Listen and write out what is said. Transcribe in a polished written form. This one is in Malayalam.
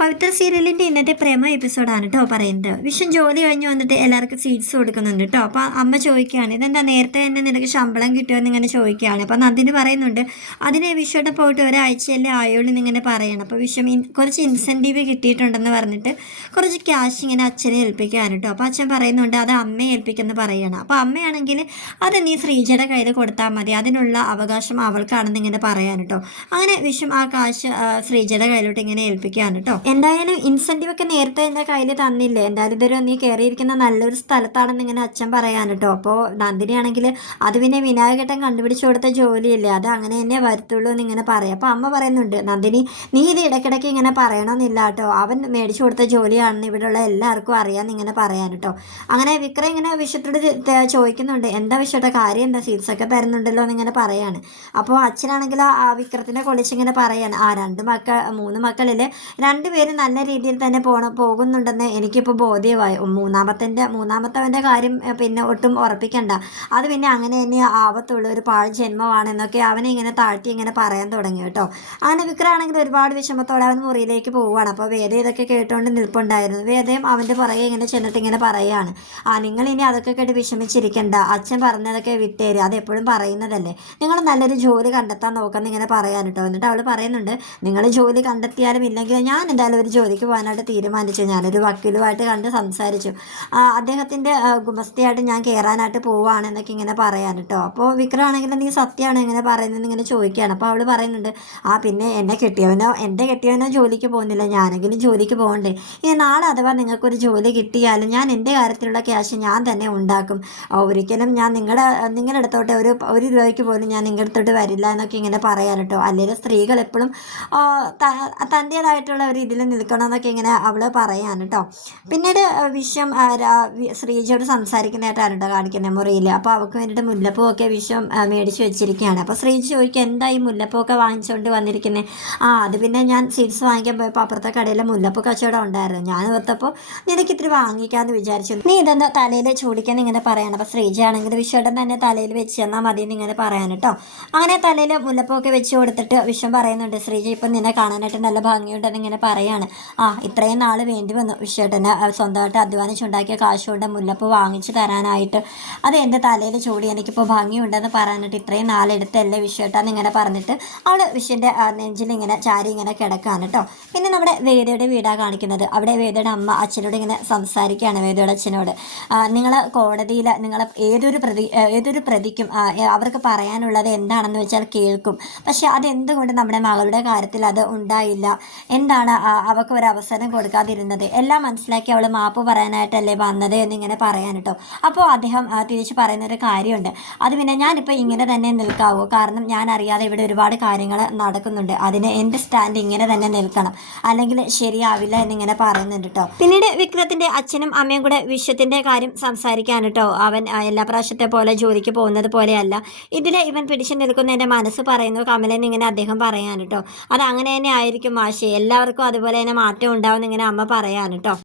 പവിത്ര സീരിയലിൻ്റെ ഇന്നത്തെ പ്രേമ എപ്പിസോഡാണ് കേട്ടോ പറയുന്നത്. വിഷം ജോലി കഴിഞ്ഞ് വന്നിട്ട് എല്ലാവർക്കും സ്വീറ്റ്സ് കൊടുക്കുന്നുണ്ട് കേട്ടോ. അപ്പോൾ അമ്മ ചോദിക്കുകയാണ്, ഇതെന്താ നേരത്തെ തന്നെ നിനക്ക് ശമ്പളം കിട്ടുമെന്ന് ഇങ്ങനെ ചോദിക്കുകയാണ്. അപ്പോൾ നന്ദിനി പറയുന്നുണ്ട്, അതിനെ വിഷയുടെ പോയിട്ട് ഒരാഴ്ചയല്ലേ ആയുള്ളൂ എന്നിങ്ങനെ പറയണം. അപ്പോൾ വിഷം കുറച്ച് ഇൻസെൻറ്റീവ് കിട്ടിയിട്ടുണ്ടെന്ന് പറഞ്ഞിട്ട് കുറച്ച് ക്യാഷ് ഇങ്ങനെ അച്ഛനെ ഏൽപ്പിക്കുകയാണ് കേട്ടോ. അപ്പോൾ അച്ഛൻ പറയുന്നുണ്ട് അത് അമ്മയെ ഏൽപ്പിക്കുമെന്ന് പറയുകയാണ്. അപ്പോൾ അമ്മയാണെങ്കിൽ അത് നീ ശ്രീജയുടെ കയ്യിൽ കൊടുത്താൽ മതി, അതിനുള്ള അവകാശം അവൾക്കാണെന്ന് ഇങ്ങനെ പറയാൻ കേട്ടോ. അങ്ങനെ വിഷം ആ കാശ് ശ്രീജയുടെ കയ്യിലോട്ട് ഇങ്ങനെ ഏൽപ്പിക്കുകയാണ് കേട്ടോ. എന്തായാലും ഇൻസെൻറ്റീവ് ഒക്കെ നേരത്തെ എൻ്റെ കയ്യിൽ തന്നില്ലേ, എന്തായാലും ഇതൊരു നീ കയറിയിരിക്കുന്ന നല്ലൊരു സ്ഥലത്താണെന്ന് ഇങ്ങനെ അച്ഛൻ പറയാൻ കേട്ടോ. അപ്പോൾ നന്ദിനി ആണെങ്കിൽ അത് പിന്നെ വിനായകേട്ടൻ കണ്ടുപിടിച്ചു കൊടുത്ത ജോലിയില്ലേ, അത് അങ്ങനെ തന്നെ വരത്തുള്ളൂ എന്നിങ്ങനെ പറയാം. അപ്പോൾ അമ്മ പറയുന്നുണ്ട്, നന്ദിനി നീ ഇത് ഇടയ്ക്കിടയ്ക്ക് ഇങ്ങനെ പറയണമെന്നില്ല കേട്ടോ, അവൻ മേടിച്ചു കൊടുത്ത ജോലിയാണെന്ന് ഇവിടെയുള്ള എല്ലാവർക്കും അറിയാമെന്ന് ഇങ്ങനെ പറയാൻ കേട്ടോ. അങ്ങനെ വിക്രം ഇങ്ങനെ വിഷയത്തോട് ചോദിക്കുന്നുണ്ട്, എന്താ വിഷയത്തെ കാര്യം, എന്താ സീറ്റ്സൊക്കെ തരുന്നുണ്ടല്ലോ എന്നിങ്ങനെ പറയാണ്. അപ്പോൾ അച്ഛനാണെങ്കിൽ ആ വിക്രത്തിനെ കൊള്ളിച്ചിങ്ങനെ പറയാണ്, ആ മൂന്ന് മക്കളിൽ രണ്ടുപേരും നല്ല രീതിയിൽ തന്നെ പോകുന്നുണ്ടെന്ന് എനിക്കിപ്പോൾ ബോധ്യമായി. മൂന്നാമത്തവൻ്റെ കാര്യം പിന്നെ ഒട്ടും ഉറപ്പിക്കണ്ട, അത് പിന്നെ അങ്ങനെ തന്നെ ആവത്തുള്ളൂ, ഒരു പാഴ് ജന്മമാണെന്നൊക്കെ അവനെ ഇങ്ങനെ താഴ്ത്തി ഇങ്ങനെ പറയാൻ തുടങ്ങി കേട്ടോ. അങ്ങനെ വിക്രമാണെങ്കിൽ ഒരുപാട് വിഷമത്തോടെ അവൻ മുറിയിലേക്ക് പോവുകയാണ്. അപ്പോൾ വേദ ഇതൊക്കെ കേട്ടുകൊണ്ട് നിൽപ്പുണ്ടായിരുന്നു. വേദയും അവൻ്റെ പുറകെ ഇങ്ങനെ ചെന്നിട്ട് ഇങ്ങനെ പറയുകയാണ്, നിങ്ങൾ ഇനി അതൊക്കെ കേട്ട് വിഷമിച്ചിരിക്കണ്ട, അച്ഛൻ പറഞ്ഞതൊക്കെ വിട്ടേര്, അത് എപ്പോഴും പറയുന്നതല്ലേ, നിങ്ങൾ നല്ലൊരു ജോലി കണ്ടെത്താൻ നോക്കാമെന്ന് ഇങ്ങനെ പറയാൻ കേട്ടോ. എന്നിട്ട് അവൾ പറയുന്നുണ്ട്, നിങ്ങൾ ജോലി കണ്ടെത്തിയാലും ഇല്ലെങ്കിൽ ഞാൻ എന്തായാലും ഒരു ജോലിക്ക് പോകാനായിട്ട് തീരുമാനിച്ചു, ഞാനൊരു വക്കീലുമായിട്ട് കണ്ട് സംസാരിച്ചു, അദ്ദേഹത്തിൻ്റെ ഗുമസ്തിയായിട്ട് ഞാൻ കയറാനായിട്ട് പോവുകയാണെന്നൊക്കെ ഇങ്ങനെ പറയാൻ കേട്ടോ. അപ്പോൾ വിക്രമാണെങ്കിൽ നീ സത്യമാണ് ഇങ്ങനെ പറയുന്നത് ഇങ്ങനെ ചോദിക്കുകയാണ്. അപ്പോൾ അവൾ പറയുന്നുണ്ട്, പിന്നെ എൻ്റെ കെട്ടിയവനോ ജോലിക്ക് പോകുന്നില്ല, ഞാനെങ്കിലും ജോലിക്ക് പോകണ്ടേ, ഇനി നാളെ അഥവാ നിങ്ങൾക്കൊരു ജോലി കിട്ടിയാലും ഞാൻ എൻ്റെ കാര്യത്തിലുള്ള ക്യാഷ് ഞാൻ തന്നെ ഉണ്ടാക്കും, ഒരിക്കലും ഞാൻ നിങ്ങളുടെ അടുത്തോട്ട് ഒരു രൂപയ്ക്ക് പോലും ഞാൻ നിങ്ങളുടെ അടുത്തോട്ട് വരില്ല എന്നൊക്കെ ഇങ്ങനെ പറയാൻ കേട്ടോ. അല്ലെങ്കിൽ സ്ത്രീകൾ എപ്പോഴും തൻ്റേതായിട്ടുള്ള ഒരു ഇതിൽ നിൽക്കണമെന്നൊക്കെ ഇങ്ങനെ അവൾ പറയാൻ കേട്ടോ. പിന്നീട് വിഷം ശ്രീജയോട് സംസാരിക്കുന്നതായിട്ടാണ് കേട്ടോ കാണിക്കുന്നത് മുറിയിൽ. അപ്പോൾ അവൾക്ക് വേണ്ടിയിട്ട് മുല്ലപ്പൂവൊക്കെ വിഷം മേടിച്ച് വെച്ചിരിക്കുകയാണ്. അപ്പോൾ ശ്രീജ ചോദിക്കുക, എന്താ ഈ മുല്ലപ്പൂവൊക്കെ വാങ്ങിച്ചുകൊണ്ട് വന്നിരിക്കുന്നത്? അത് പിന്നെ ഞാൻ സീഡ്സ് വാങ്ങിക്കാൻ പോയപ്പോൾ അപ്പുറത്തെ കടയിൽ മുല്ലപ്പൂ കച്ചവടം ഉണ്ടായിരുന്നു, ഞാൻ ഓർത്തപ്പോൾ നിനക്ക് ഇത്തിരി വാങ്ങിക്കാമെന്ന് വിചാരിച്ചു, നീ ഇതൊന്ന് തലയിൽ ചൂടിക്കാൻ ഇങ്ങനെ പറയണം. അപ്പോൾ ശ്രീജയാണെങ്കിൽ വിഷയുടെ തന്നെ തലയിൽ വെച്ച് തന്നാൽ മതി എന്നിങ്ങനെ പറയാൻ കേട്ടോ. അങ്ങനെ തലയിൽ മുല്ലപ്പൂവൊക്കെ വെച്ച് കൊടുത്തിട്ട് വിഷം പറയുന്നുണ്ട്, ശ്രീജ ഇപ്പം നിന്നെ കാണാനായിട്ട് നല്ല ഭംഗിയുണ്ടെന്ന് ഇങ്ങനെ പറയാണ്. ഇത്രയും നാൾ വേണ്ടി വന്നു വിഷേട്ടന് സ്വന്തമായിട്ട് അധ്വാനിച്ചുണ്ടാക്കിയ കാശുകൊണ്ട് മുല്ലപ്പൂ വാങ്ങിച്ചു തരാനായിട്ട്, അത് എൻ്റെ തലയിൽ ചൂടി എനിക്കിപ്പോൾ ഭംഗിയുണ്ടെന്ന് പറയാനായിട്ട് ഇത്രയും നാളെടുത്തല്ലേ വിഷേട്ടാന്ന് ഇങ്ങനെ പറഞ്ഞിട്ട് അവൾ വിഷൻ്റെ നെഞ്ചിൽ ഇങ്ങനെ ചാരി ഇങ്ങനെ കിടക്കുകയാണ് കേട്ടോ. പിന്നെ നമ്മുടെ വേദയുടെ വീടാണ് കാണിക്കുന്നത്. അവിടെ വേദയുടെ അമ്മ അച്ഛനോട് ഇങ്ങനെ സംസാരിക്കുകയാണ്. വേദയുടെ അച്ഛനോട്, നിങ്ങൾ കോടതിയിൽ നിങ്ങൾ ഏതൊരു പ്രതിക്കും അവർക്ക് പറയാനുള്ളത് എന്താണെന്ന് വെച്ചാൽ കേൾക്കും, പക്ഷെ അതെന്തുകൊണ്ട് നമ്മുടെ മകളുടെ കാര്യത്തിൽ അത് ഉണ്ടായില്ല, എന്താണ് അവൾക്ക് ഒരു അവസരം കൊടുക്കാതിരുന്നത്, എല്ലാം മനസ്സിലാക്കി അവൾ മാപ്പ് പറയാനായിട്ടല്ലേ വന്നത് എന്നിങ്ങനെ പറയാൻ കേട്ടോ. അപ്പോൾ അദ്ദേഹം തിരിച്ച് പറയുന്നൊരു കാര്യമുണ്ട്, അത് പിന്നെ ഞാനിപ്പോൾ ഇങ്ങനെ തന്നെ നിൽക്കാവൂ, കാരണം ഞാൻ അറിയാതെ ഇവിടെ ഒരുപാട് കാര്യങ്ങൾ നടക്കുന്നുണ്ട്, അതിന് എൻ്റെ സ്റ്റാൻഡ് ഇങ്ങനെ തന്നെ നിൽക്കണം, അല്ലെങ്കിൽ ശരിയാവില്ല എന്നിങ്ങനെ പറയുന്നുണ്ട് കേട്ടോ. പിന്നീട് വിക്രത്തിൻ്റെ അച്ഛനും അമ്മയും കൂടെ വിഷയത്തിൻ്റെ കാര്യം സംസാരിക്കാൻ കേട്ടോ. അവൻ എല്ലാ പ്രാവശ്യത്തെ പോലെ ജോലിക്ക് പോകുന്നത് പോലെയല്ല, ഇതിൽ ഇവൻ പിടിച്ചു നിൽക്കുന്ന എൻ്റെ മനസ്സ് പറയുന്നു കമലെന്ന് ഇങ്ങനെ അദ്ദേഹം പറയാൻ കേട്ടോ. അത് അങ്ങനെ തന്നെ ആയിരിക്കും മാഷേ, എല്ലാവർക്കും അതുപോലെ തന്നെ മാറ്റം ഉണ്ടാവും എന്നിങ്ങനെ അമ്മ പറയാൻ കേട്ടോ.